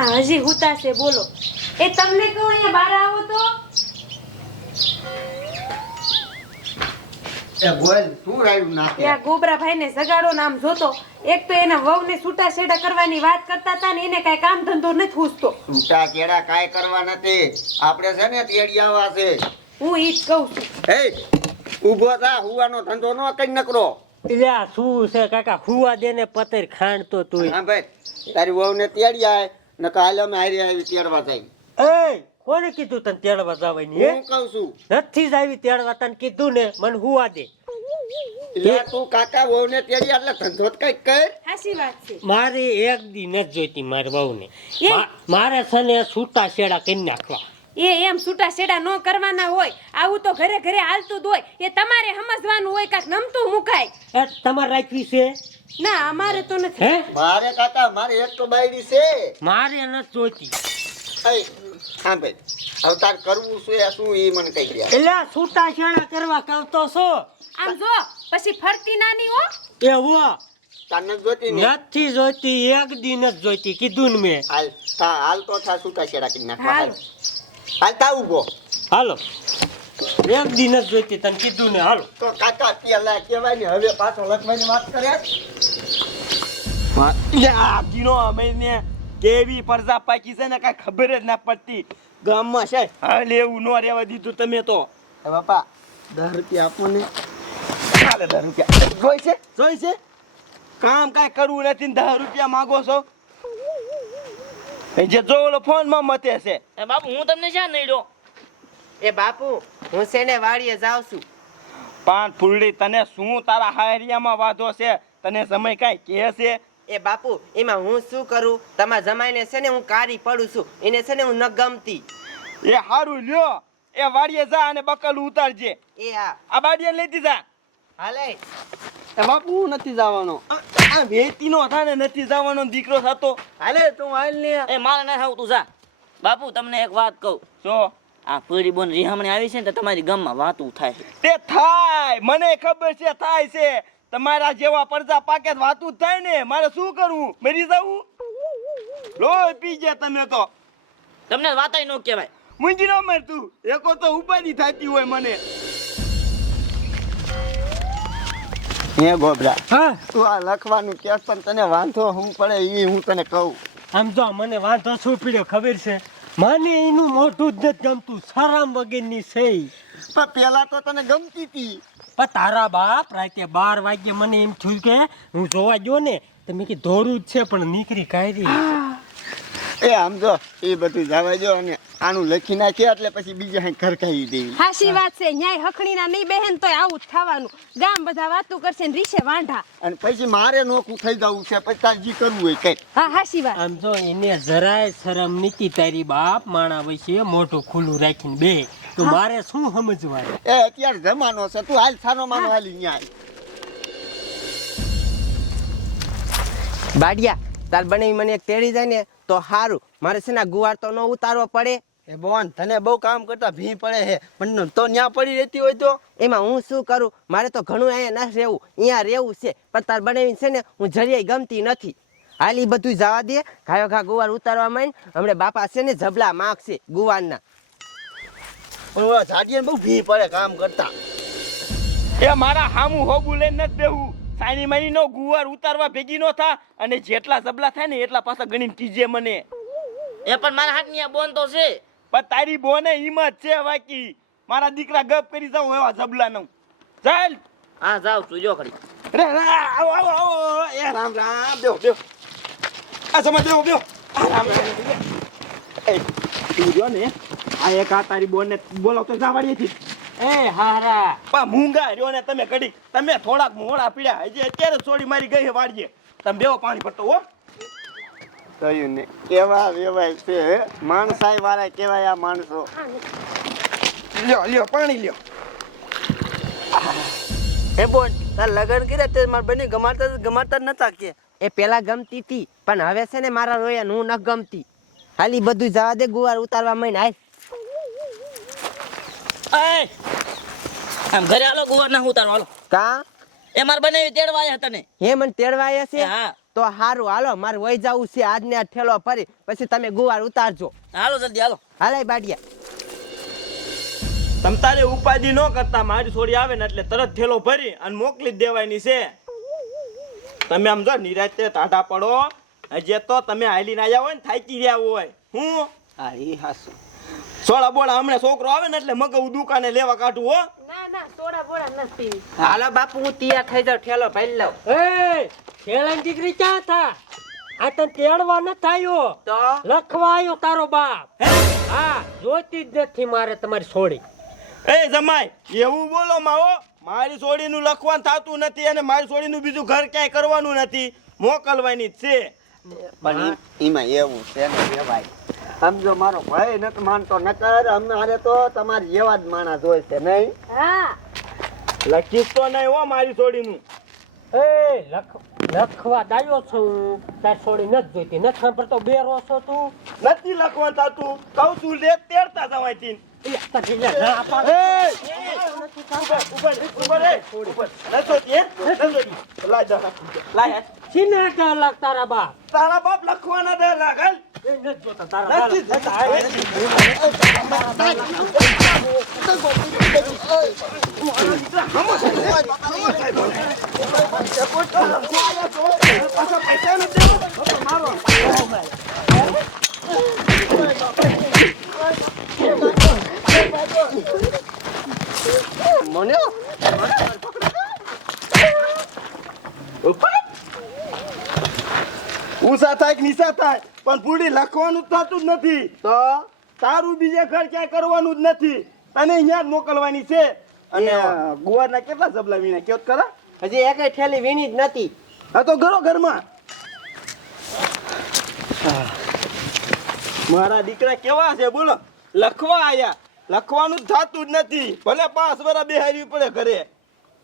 હજી હુતાશે બોલો. એ તમને કહું અહીંયા બહાર આવો તો. ગોબરાભાઈને જગાડો નામ જોતો. એક તો એના વહુને છૂટા છેડા કરવાની વાત કરતા હતા ને એને કઈ કામ ધંધો નથી પૂછતો. છૂટા કેળા કાંઈ કરવા નથી. આપણે છે ને તેડી આવા છે. હું ઈ જ કહું છું. એ ઊભો થા હુવાનો ધંધો ન કઈ નકરો. શું છે કાકા? હુવા દે ને પતર ખાંડતો તું હા ભાઈ તારી વહુને તેડી આય. ને કાલે અમે હારી આવી તેડવા જાય. એ કોને કીધું તને તેડવા જવાની હે? હું કહું છું. નથી જ આવી તેડવા તને કીધું ને મને હુવા દે તું કાકા વહુને તેડી એટલે ધંધો જ કંઈક કર. હાસી વાત છે. મારી એક દી નથી જોઈતી મારી વહુ ને મારે છે ને છૂટા છેડા કરી નાખવા. એ એમ છૂટા છેડા ન કરવાના હોય આવું તો ઘરે ઘરે હાલતું જ હોય એ તમારે સમજવાનું હોય કાક નમતું મુકાય. એ તમારે રાખવી છે? ના અમારે તો નથી. હે? મારે કાકા મારે એક તો બાયડી છે. મારે નથી જોઈતી. એ હા ભાઈ હવે તાર કરવું શું એ શું એ મને કહી ગયા એટલે છૂટા છેડા કરવા કહતો છો? આમ જો પછી ફરતી નાની હો. એવો તાર નથી જોતી ને? નથી જોઈતી એક દી નથી જોઈતી કીધું ને મેં. હાલ થા હાલ તો થા છૂટા છેડા કરી નાખવા હાલ. હાલો. હાલ ઊભો. હાલો. એક દિન જ જોઈતી તને કીધું ને હાલો. તો કાકા પેલા કહેવાય ને હવે પાછો લખવાની વાત કરે આપજીનો અમીરને કેવી પરજા પાકી છે ને કાંઈ ખબર જ ના પડતી. ગામમાં છે. હાલ એવું ન રહેવા દીધું તમે તો. બાપા દસ રૂપિયા આપો ને. હાલે દસ રૂપિયા. જોઈ છે? જોઈ છે? કામ કાંઈ કરવું નથી ને દસ રૂપિયા માંગો છો? જે જો ઓલો ફોનમાં મતે છે. એ બાપુ હું તમને ક્યાં નડ્યો? એ બાપુ હું શેને વાડીએ જાઉં છું? પાન ફૂલડી તને શું તારા હારિયામાં વાંધો છે? તને સમય કાઈ કહે છે? એ બાપુ એમાં હું શું કરું? તમારા જમાઈને છે ને હું કારી પડું છું? એને છે ને હું ન ગમતી? એ હારું લ્યો. એ વાડીએ જા અને બકલ ઉતારજે. એ હા. આ બાડીએ લેતી જા. હાલે. બાપુ નથી જવાનો. આ આ હતા ને નથી જવાનો દીકરો થતો. હાલે તું હાલ ને. એ મારે ના થાવ તું જા. બાપુ તમને એક વાત કહું. શું આ પૂરી બોન રિહામણી આવી છે ને તમારી ગામમાં વાતું થાય તે થાય મને ખબર છે થાય છે. તમારા જેવા પડદા પાકે વાતું થાય ને. મારે શું કરવું? મરી જવું લોહી પી ગયા તમે તો. તમને વાતાય ન કહેવાય. મુંજી ન મર તું એકો તો ઉપાધિ થતી હોય મને. હે ગોબરા? હા. તું આ લખવાનું કે પણ તને વાંધો હું પડે એ હું તને કહું. આમ જો મને વાંધો શું પીડ્યો ખબર છે? મને એનું મોઢું જ નથી ગમતું સારામ વગેરેની છે પણ પેલા તો તને ગમતી હતી પણ તારા બાપ રાતે બાર વાગ્યે મને એમ થયું કે હું જોવા ગયો ને તો મેં કીધું દોરું જ છે પણ નીકળી કાઢી એ આમ જો એ બધું જવા જો અને આનું લખી નાખ્યા એટલે પછી બીજા હાઈ ખરકાવી દેવી હાશી વાત છે ન્યાય હખણીના નહીં બહેન તો આવું જ થવાનું. ગામ બધા વાતું કરશે ને રીશે વાંઢા. અને પછી મારે નોખું થઈ જવું છે પછી તાર જી કરવું હોય કઈ હા હાશી વાત. આમ જો એને જરાય શરમ નીતિ તારી બાપ માણા વચ્ચે મોઢું ખુલ્લું રાખીને બે. તો મારે શું સમજવાનું? એ અત્યારે જમાનો છે તું હાલ સાનો માનો હાલી ન્યાય. બાડિયા તાર બનાવી મને એક તેડી જાય ને તો સારું મારે છે ને ગુવાર તો ન ઉતારવો પડે. એ બોન તને બહુ કામ કરતા ભી પડે હે. પણ તો ન્યા પડી રહેતી હોય તો? એમાં હું શું કરું? મારે તો ઘણું અહીંયા ન રહેવું. અહીંયા રહેવું છે. પણ તાર બનાવીને છે ને હું જરિયાઈ ગમતી નથી. હાલ બધું જવા દે. ઘાયો ઘા ગુવાર ઉતારવા માંડ. હમણે બાપા છે ને જબલા માગશે ગુવારના. પણ ઓલા બહુ ભી પડે કામ કરતા. એ મારા હામું હોબું લઈને નથી બેહું સાની માની નો ગુવાર ઉતારવા ભેગી નો થા અને જેટલા જબલા થાય ને એટલા પાછા ગણીને કીજે મને. એ પણ મારા હાથની આ બોન તો છે. પણ તારી બોને હિંમત છે બાકી મારા દીકરા ગપ કરી જાઉં એવા જબલા નું ચાલ. હા જાવ તું જો ખરી. રે આવો આવો આવો એ રામ રામ. બેહો બેહો. આ સમજ બેહો બેહો. આ રામ રામ. એ તું જો ને આ એક આ તારી બોનને બોલાવતો જાવાડીએથી એ હારા પા મૂંગા રહ્યો ને તમે કડી તમે થોડાક મોડા પીડ્યા. હજી અત્યારે છોડી મારી ગઈ છે વાડીએ. તમે બેવો પાણી પડતો હો. કહ્યું ને? કેવા વેવાય છે? માણસાઈ વાળા કેવાય આ માણસો. લ્યો લ્યો પાણી લ્યો. એ બોલ તાર લગન કર્યા તે માર બની ગમાડતા ગમાડતા નતા કે? એ પેલા ગમતી હતી પણ હવે છે ને મારા રોયા હું ન ગમતી. ખાલી બધું જવા દે ગુવાર ઉતારવા માંડ હાલ. એ આમ ઘરે આલો ગુવાર ના ઉતારો હાલો. કા? એ મારે બનાવી તેડવા તને હતા ને. હે મને તેડવાયા છે? હા. તો હારું હાલો મારે વહી જવું છે. આજને આ ઠેલો ફરી પછી તમે ગુવાર ઉતારજો. હાલો જલ્દી હાલો. હાલે બાટિયા. તમ તારે ઉપાધિ ન કરતા મારી છોડી આવે ને એટલે તરત થેલો ભરી અને મોકલી જ દેવાની છે. તમે આમ જો નિરાતે ટાઢા પડો. હજી તો તમે હાલીને આવ્યા હોય ને થાકી રહ્યા હોય. હું? હા એ હાસું. સોળા બોળા હમણે છોકરો આવે ને એટલે મગવું દુકાને લેવા કાઢું હો. ના ના સોડા બોડા નથી પીવી. હાલો બાપુ હું તૈયાર થઈ જાઉં ઠેલો ભાઈ લઉં. એ ખેલાની દીકરી ક્યાં થા? આ તને તેડવા ન થાયો? તો? લખવા આવ્યો તારો બાપ. હા? જોતી જ નથી મારે તમારી છોડી એ જમાઈ એવું બોલો માવો મારી છોડીનું લખવાનું થતું નથી અને મારી છોડીનું બીજું ઘર ક્યાંય કરવાનું નથી. મોકલવાની જ છે. પણ એમાં એવું છે ને ભાઈ સમજો મારો ભાઈ નથી માનતો. નકર અમારે તો તમારે જેવા જ માણસ હોય છે નહીં? હા. લખીશ તો નહીં હો મારી છોડીનું એ લખ લખવા દાયો છું. તાર છોડી નથી જોઈતી. નથી સાંભળતો બે રોસો તું? નથી લખવાનું તું. કહું છું લે તેડતા જવાય તીન. તારા બાપ? લખવાના દે લાગલ એ નથી જોતા તારા બાપ. મને ઉષા થાય કે નિશા થાય? પણ પૂરી લખવાનું થતું જ નથી. તો તારું બીજે ઘર ક્યાંય કરવાનું જ નથી. તને અહીંયા જ મોકલવાની છે. અને ગુવારના કેટલા સબલા વીણા કેવત કરા ખરા? હજી એક ઠેલી વીણી જ નથી. હા તો ઘરો ઘરમાં. મારા દીકરા કેવા છે બોલો. લખવા આયા. લખવાનું જ થતું જ નથી. ભલે પાંચ વર્ષ બેહારી પડે ઘરે.